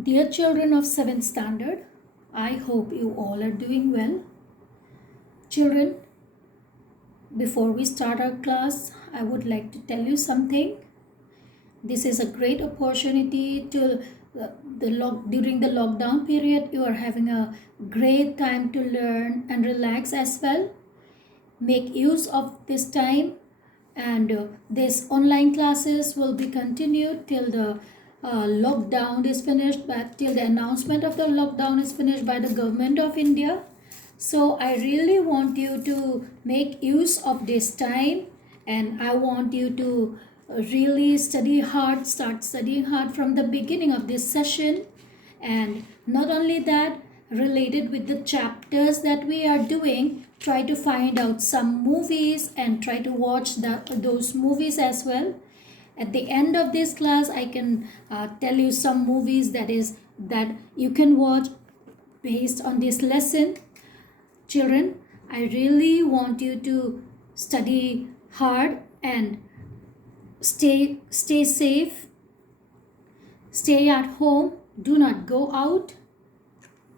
Dear children of 7th standard, I hope you all are doing well. Children, before we start our class, I would like to tell you something. This is a great opportunity to during the lockdown period. You are having a great time to learn and relax as well. Make use of this time, and this online classes will be continued till the lockdown is finished, but till the announcement of the lockdown is finished by the government of India. So I really want you to make use of this time, and I want you to really study hard, start studying hard from the beginning of this session. And not only that, related with the chapters that we are doing, try to find out some movies and try to watch those movies as well. At the end of this class, I can tell you some movies that you can watch based on this lesson. Children, I really want you to study hard and stay safe. Stay at home. Do not go out,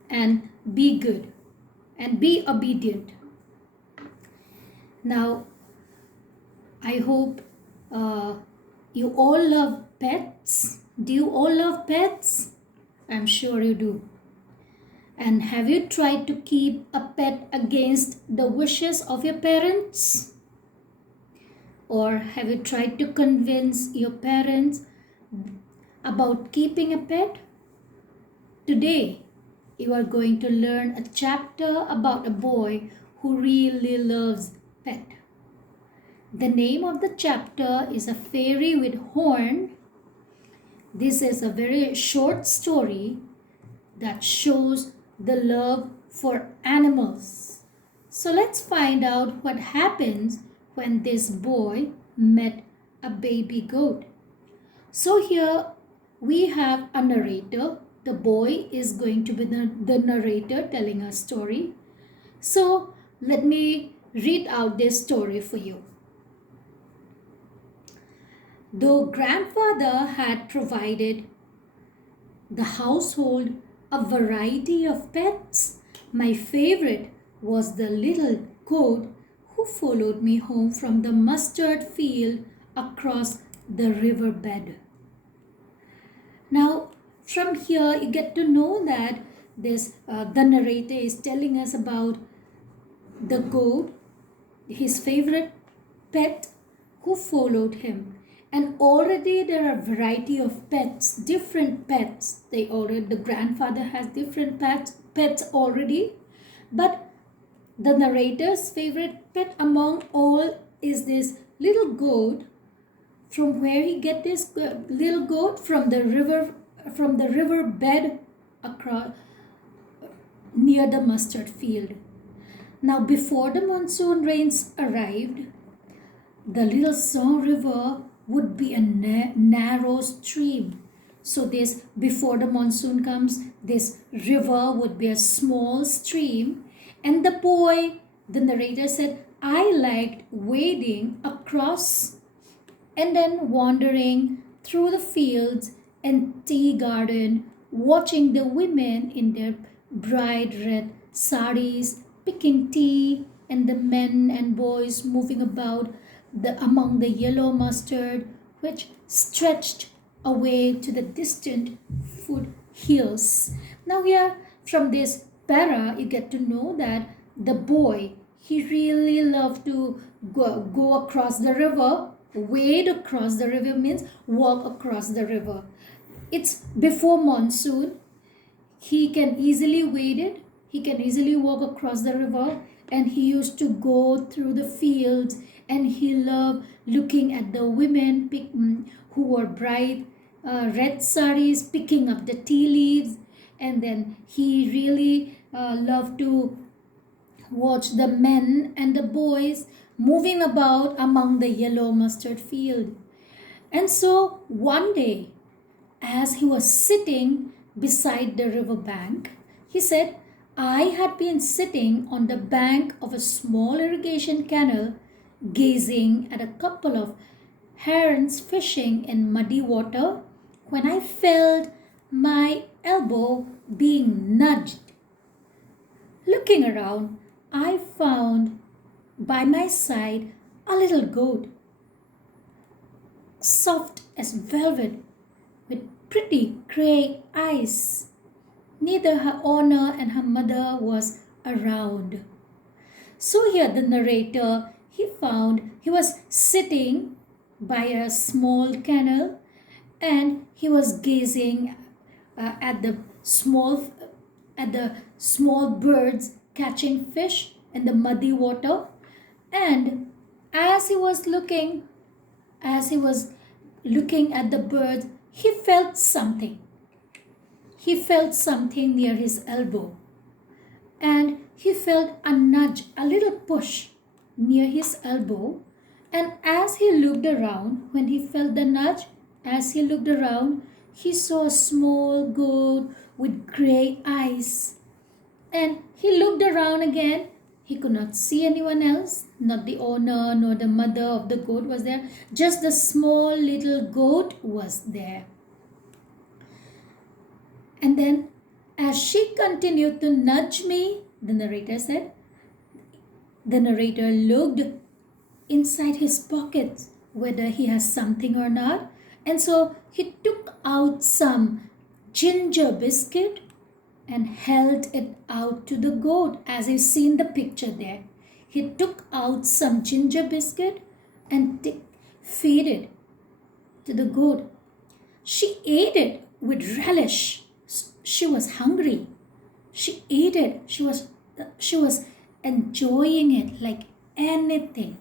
and be good and be obedient. Now, I hope you all love pets. Do you all love pets? I'm sure you do. And have you tried to keep a pet against the wishes of your parents? Or have you tried to convince your parents about keeping a pet? Today, you are going to learn a chapter about a boy who really loves pet. The name of the chapter is A Fairy with Horn. This is a very short story that shows the love for animals. So let's find out what happens when this boy met a baby goat. So here we have a narrator. The boy is going to be the narrator telling a story. So let me read out this story for you. Though grandfather had provided the household a variety of pets, my favorite was the little goat who followed me home from the mustard field across the riverbed. Now, from here, you get to know that the narrator is telling us about the goat, his favorite pet, who followed him. And already there are variety of pets, different pets. The grandfather has different pets already. But the narrator's favorite pet among all is this little goat. From where he get this little goat? From the river bed across near the mustard field. Now, before the monsoon rains arrived, the little Song River would be a narrow stream. So before the monsoon comes, this river would be a small stream. And the narrator said, I liked wading across and then wandering through the fields and tea garden, watching the women in their bright red saris picking tea, and the men and boys moving about among the yellow mustard which stretched away to the distant foot hills. Now here from this para you get to know that the boy, he really loved to go across the river. Wade across the river means walk across the river. It's before monsoon. He can easily wade it. He can easily walk across the river, and he used to go through the fields, and he loved looking at the women who wore bright red saris picking up the tea leaves, and then he really loved to watch the men and the boys moving about among the yellow mustard field. And so one day, as he was sitting beside the river bank, he said, I had been sitting on the bank of a small irrigation canal, gazing at a couple of herons fishing in muddy water, when I felt my elbow being nudged. Looking around, I found by my side a little goat, soft as velvet, with pretty grey eyes. Neither her owner and her mother was around. So here the narrator, he was sitting by a small canal, and he was gazing at the small birds catching fish in the muddy water. And as he was looking at the birds, he felt something. He felt something near his elbow, and he felt a nudge, a little push near his elbow. And as he looked around, when he felt the nudge, as he looked around, he saw a small goat with grey eyes. And he looked around again. He could not see anyone else. Not the owner nor the mother of the goat was there. Just the small little goat was there. And then, as she continued to nudge me, the narrator said, the narrator looked inside his pockets whether he has something or not. And so he took out some ginger biscuit and held it out to the goat, as you see in the picture there. He took out some ginger biscuit and fed it to the goat. She ate it with relish. She was hungry. She ate it. She was enjoying it like anything.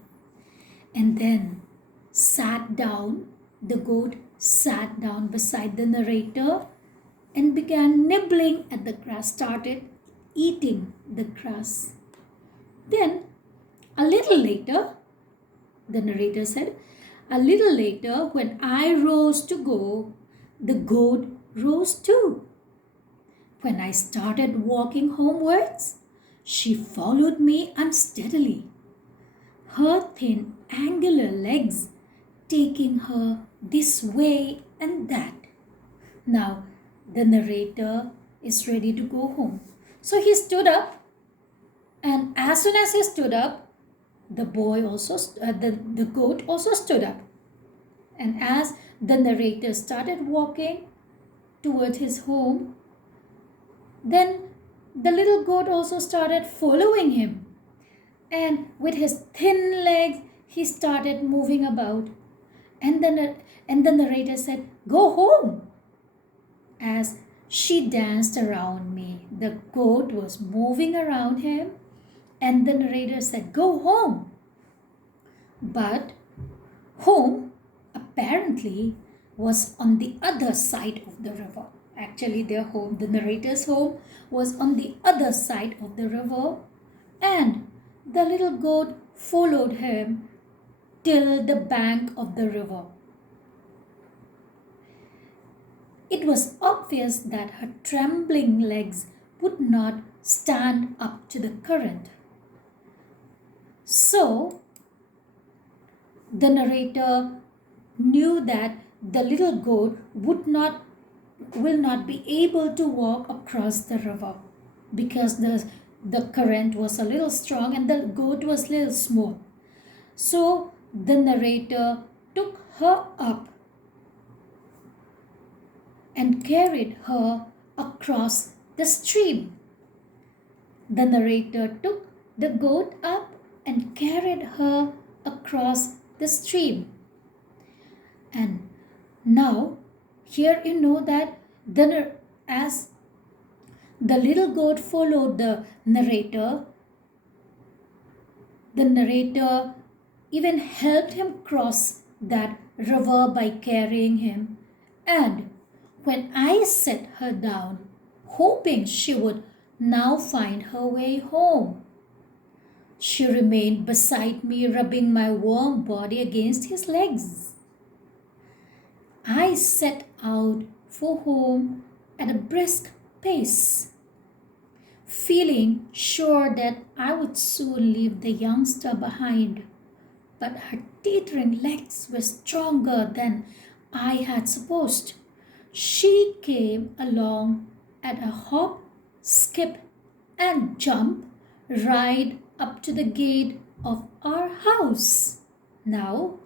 And then the goat sat down beside the narrator and began nibbling at the grass, started eating the grass. Then, a little later, the narrator said, a little later, when I rose to go, the goat rose too. When I started walking homewards, she followed me unsteadily, her thin, angular legs taking her this way and that. Now, the narrator is ready to go home. So he stood up, and as soon as he stood up, the goat also stood up. And as the narrator started walking towards his home, then the little goat also started following him. And with his thin legs, he started moving about. And the narrator said, "Go home." As she danced around me, the goat was moving around him, and the narrator said, "Go home." But home apparently was on the other side of the river. Actually, their home, the narrator's home, was on the other side of the river, and the little goat followed him till the bank of the river. It was obvious that her trembling legs would not stand up to the current. So, the narrator knew that the little goat will not be able to walk across the river because the current was a little strong and the goat was a little small. So the narrator took her up and carried her across the stream. The narrator took the goat up and carried her across the stream. And now, here you know that as the little goat followed the narrator even helped him cross that river by carrying him. And when I set her down, hoping she would now find her way home, she remained beside me, rubbing my warm body against his legs. I set out for home at a brisk pace, feeling sure that I would soon leave the youngster behind. But her teetering legs were stronger than I had supposed. She came along at a hop, skip, and jump right up to the gate of our house. Now,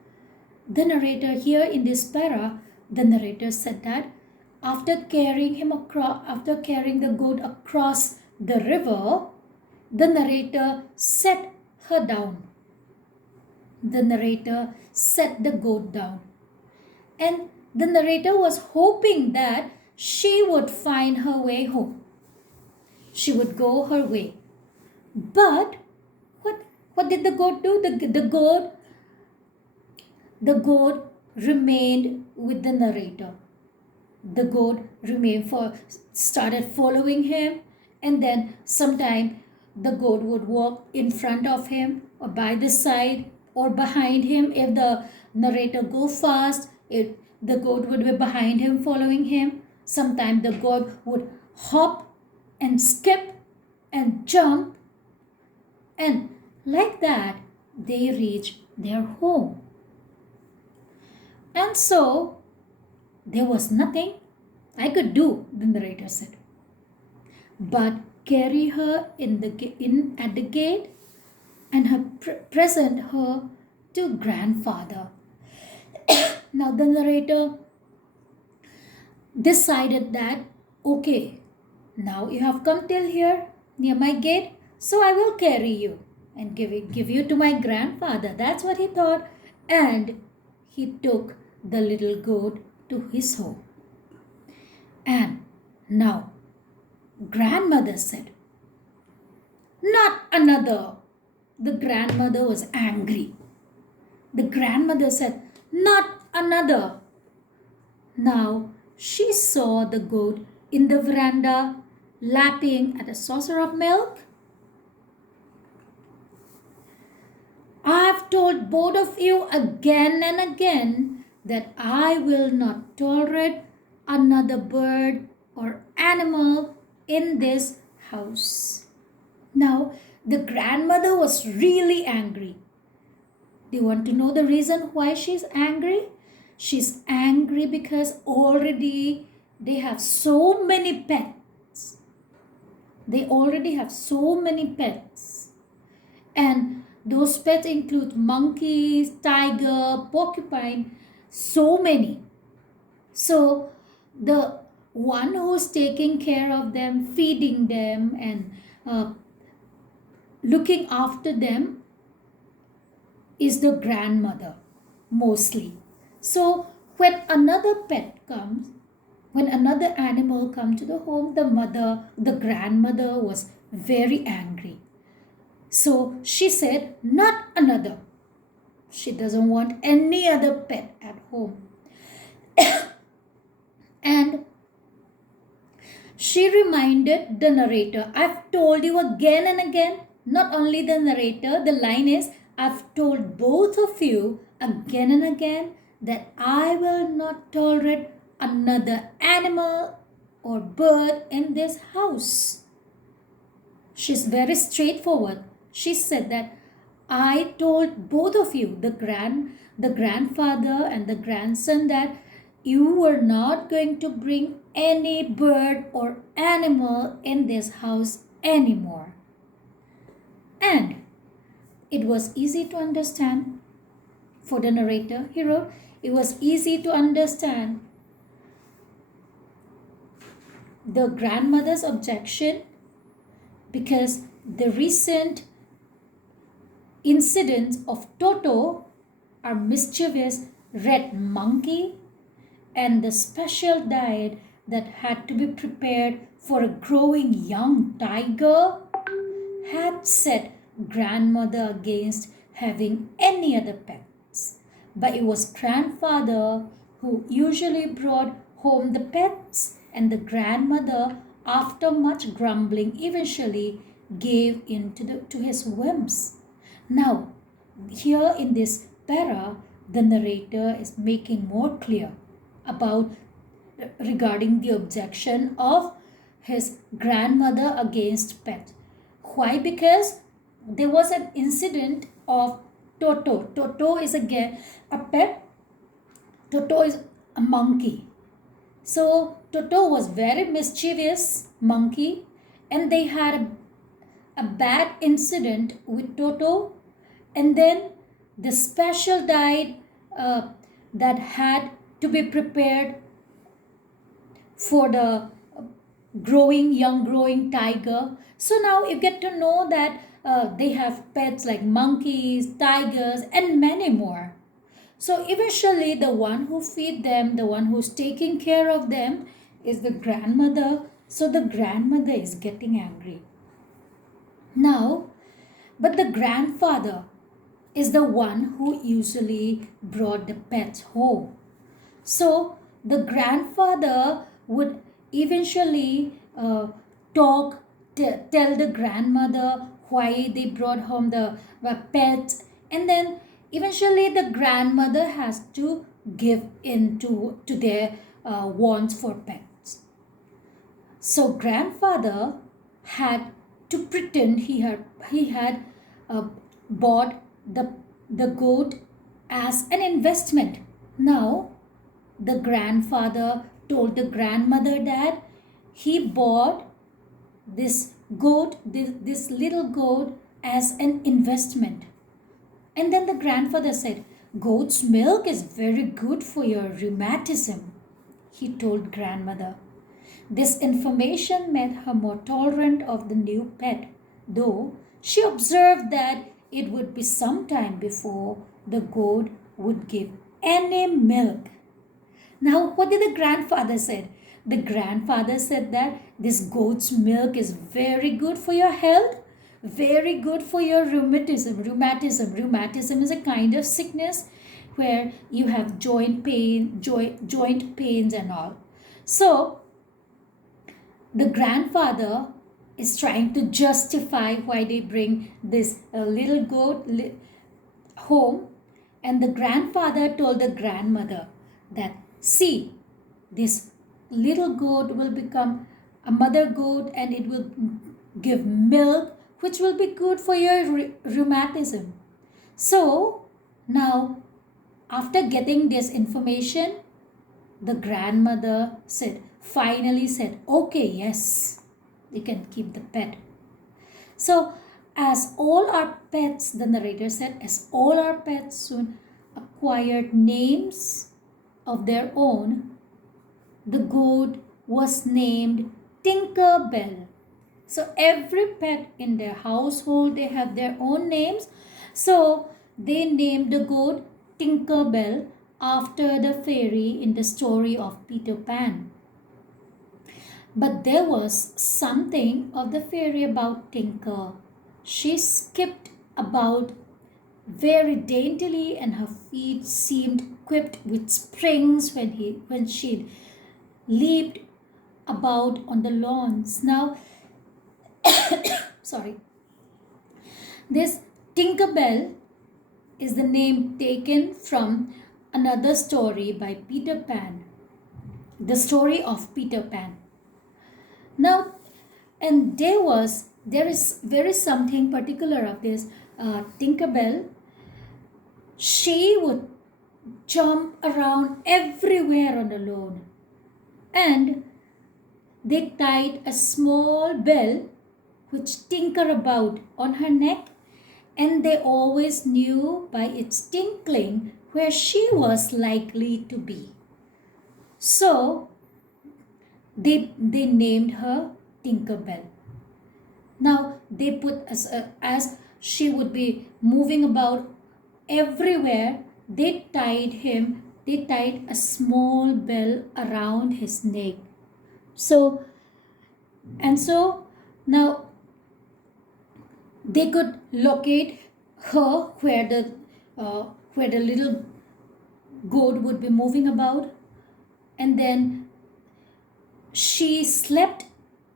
the narrator here in this para, the narrator said that after carrying the goat across the river, the narrator set her down. The narrator set the goat down. And the narrator was hoping that she would find her way home. She would go her way. But what did the goat do? The goat remained with the narrator. The goat started following him, and then sometime the goat would walk in front of him or by the side or behind him. If the narrator go fast, the goat would be behind him following him. Sometimes the goat would hop and skip and jump, and like that they reach their home. And so there was nothing I could do, the narrator said, but carry her in at the gate and present her to grandfather. Now the narrator decided that, okay, now you have come till here near my gate, so I will carry you and give you to my grandfather. That's what he thought. And he took the little goat to his home. And now grandmother said, not another. The grandmother was angry. The grandmother said, not another. Now she saw the goat in the veranda lapping at a saucer of milk. I've told both of you again and again that I will not tolerate another bird or animal in this house. Now, the grandmother was really angry. Do you want to know the reason why she's angry? She's angry because already they have so many pets. They already have so many pets. And those pets include monkeys, tiger, porcupine, so many. So the one who's taking care of them, feeding them and looking after them is the grandmother mostly. So when another pet comes, when another animal comes to the home, the grandmother was very angry. So she said, not another. She doesn't want any other pet at home. And she reminded the narrator, I've told you again and again, not only the narrator, the line is, I've told both of you again and again that I will not tolerate another animal or bird in this house. She's very straightforward. She said that I told both of you, the grandfather and the grandson, that you were not going to bring any bird or animal in this house anymore. And it was easy to understand for the narrator. He wrote, it was easy to understand the grandmother's objection because the recent incidents of Toto, our mischievous red monkey, and the special diet that had to be prepared for a growing young tiger had set grandmother against having any other pets. But it was grandfather who usually brought home the pets, and the grandmother, after much grumbling, eventually gave in to his whims. Now, here in this para, the narrator is making more clear about regarding the objection of his grandmother against pet. Why? Because there was an incident of Toto. Toto is again a pet. Toto is a monkey. So Toto was very mischievous monkey, and they had a bad incident with Toto, and then the special diet that had to be prepared for the young growing tiger. So now you get to know that they have pets like monkeys, tigers, and many more. So eventually, the one who feed them, the one who's taking care of them, is the grandmother. So the grandmother is getting angry now. But the grandfather is the one who usually brought the pets home. So the grandfather would eventually tell the grandmother why they brought home the pets, and then eventually the grandmother has to give in to their wants for pets. So grandfather had to pretend he had bought the goat as an investment. Now the grandfather told the grandmother that he bought this little goat as an investment. And then the grandfather said, "Goat's milk is very good for your rheumatism," he told grandmother. This information made her more tolerant of the new pet, though she observed that it would be some time before the goat would give any milk. Now, what did the grandfather say? The grandfather said that this goat's milk is very good for your health, very good for your rheumatism. Rheumatism is a kind of sickness where you have joint pains and all. So, the grandfather is trying to justify why they bring this little goat home, and the grandfather told the grandmother that, "See, this little goat will become a mother goat and it will give milk which will be good for your rheumatism." So now, after getting this information, the grandmother finally said, "Okay, yes, you can keep the pet." So as all our pets, the narrator said, as all our pets soon acquired names of their own, the goat was named Tinker Bell. So every pet in their household, they have their own names. So they named the goat Tinker Bell after the fairy in the story of Peter Pan. But there was something of the fairy about Tinker. She skipped about very daintily, and her feet seemed equipped with springs when she leaped about on the lawns. Now, sorry, this Tinkerbell is the name taken from another story by Peter Pan, the story of Peter Pan. Now, and there is very something particular of this Tinkerbell. She would jump around everywhere on the lawn, and they tied a small bell which tinker about on her neck, and they always knew by its tinkling where she was likely to be. So they named her Tinkerbell. Now they put as she would be moving about everywhere, they tied a small bell around his neck. So now they could locate her where the little goat would be moving about, and then she slept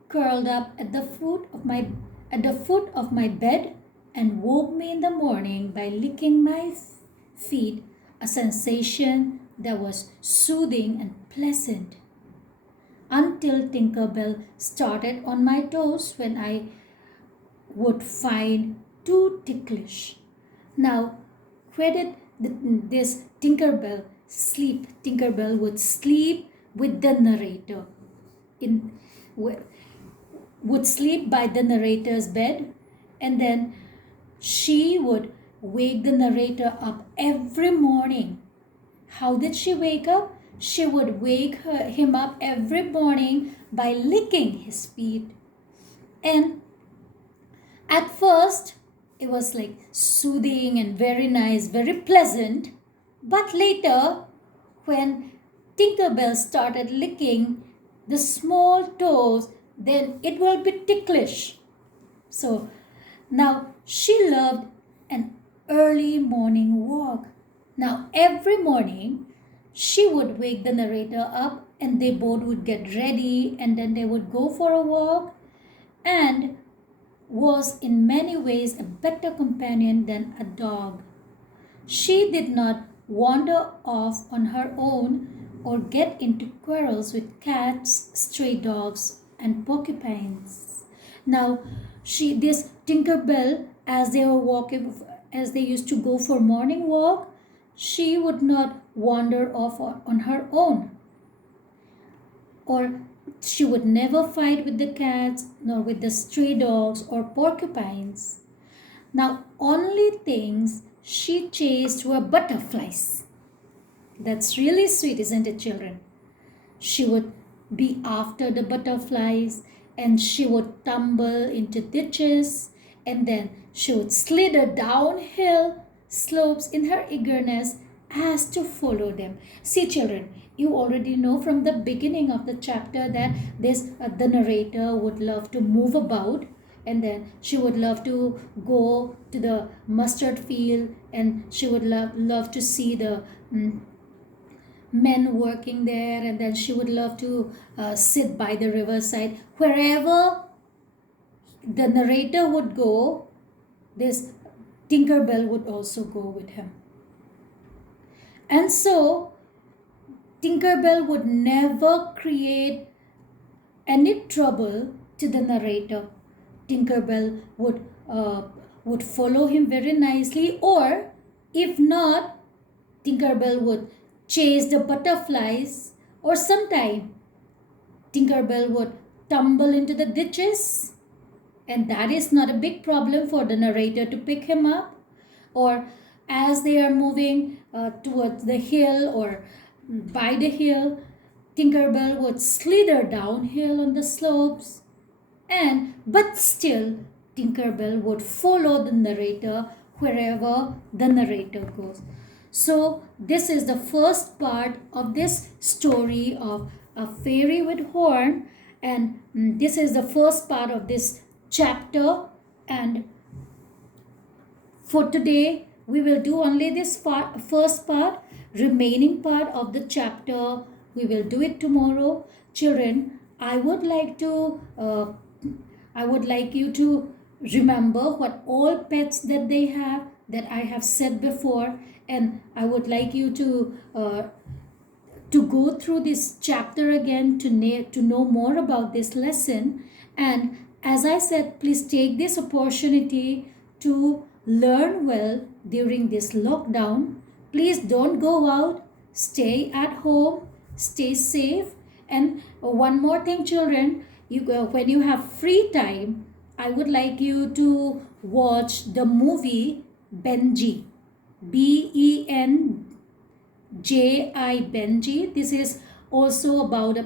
curled up at the foot of my bed and woke me in the morning by licking my feet, a sensation that was soothing and pleasant, until Tinkerbell started on my toes when I would find too ticklish. Now, where did this Tinkerbell sleep? Tinkerbell would sleep with the narrator. in would sleep by the narrator's bed, and then she would wake the narrator up every morning. How did she wake up? She would him up every morning by licking his feet. And at first, it was like soothing and very nice, very pleasant. But later, when Tinkerbell started licking the small toes, then it will be ticklish. So now she loved an early morning walk. Now every morning she would wake the narrator up and they both would get ready and then they would go for a walk, and was in many ways a better companion than a dog. She did not wander off on her own or get into quarrels with cats, stray dogs, and porcupines. Now, this Tinkerbell, as they were walking, as they used to go for morning walk, she would not wander off on her own, or she would never fight with the cats nor with the stray dogs or porcupines. Now, only things she chased were butterflies. That's really sweet, isn't it, children? She would be after the butterflies and she would tumble into ditches, and then she would slither downhill slopes in her eagerness as to follow them. See, children, you already know from the beginning of the chapter that the narrator would love to move about, and then she would love to go to the mustard field, and she would love to see the men working there, and then she would love to sit by the riverside. Wherever the narrator would go, this Tinkerbell would also go with him. And so Tinkerbell would never create any trouble to the narrator. Tinkerbell would follow him very nicely, or if not, Tinkerbell would chase the butterflies, or sometime Tinkerbell would tumble into the ditches, and that is not a big problem for the narrator to pick him up. Or as they are moving towards the hill or by the hill, Tinkerbell would slither downhill on the slopes, but still Tinkerbell would follow the narrator wherever the narrator goes. So this is the first part of this story of a fairy with horn, and this is the first part of this chapter. And for today we will do only this first part. Remaining part of the chapter we will do it tomorrow. Children, I would like you to remember what all pets that they have, that I have said before, and I would like you to go through this chapter again to know more about this lesson. And as I said, please take this opportunity to learn well during this lockdown. Please don't go out, stay at home, stay safe. And one more thing, children, when you have free time, I would like you to watch the movie Benji. Benji. Benji. This is also about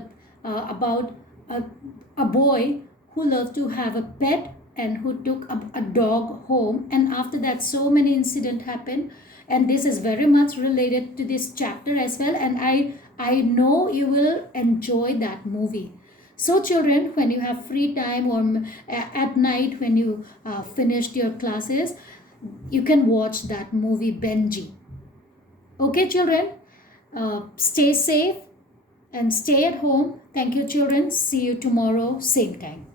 a boy who loved to have a pet and who took a dog home, and after that so many incidents happened, and this is very much related to this chapter as well, and I know you will enjoy that movie. So children, when you have free time or at night when you finished your classes, you can watch that movie Benji. Okay children, stay safe and stay at home. Thank you children. See you tomorrow, same time.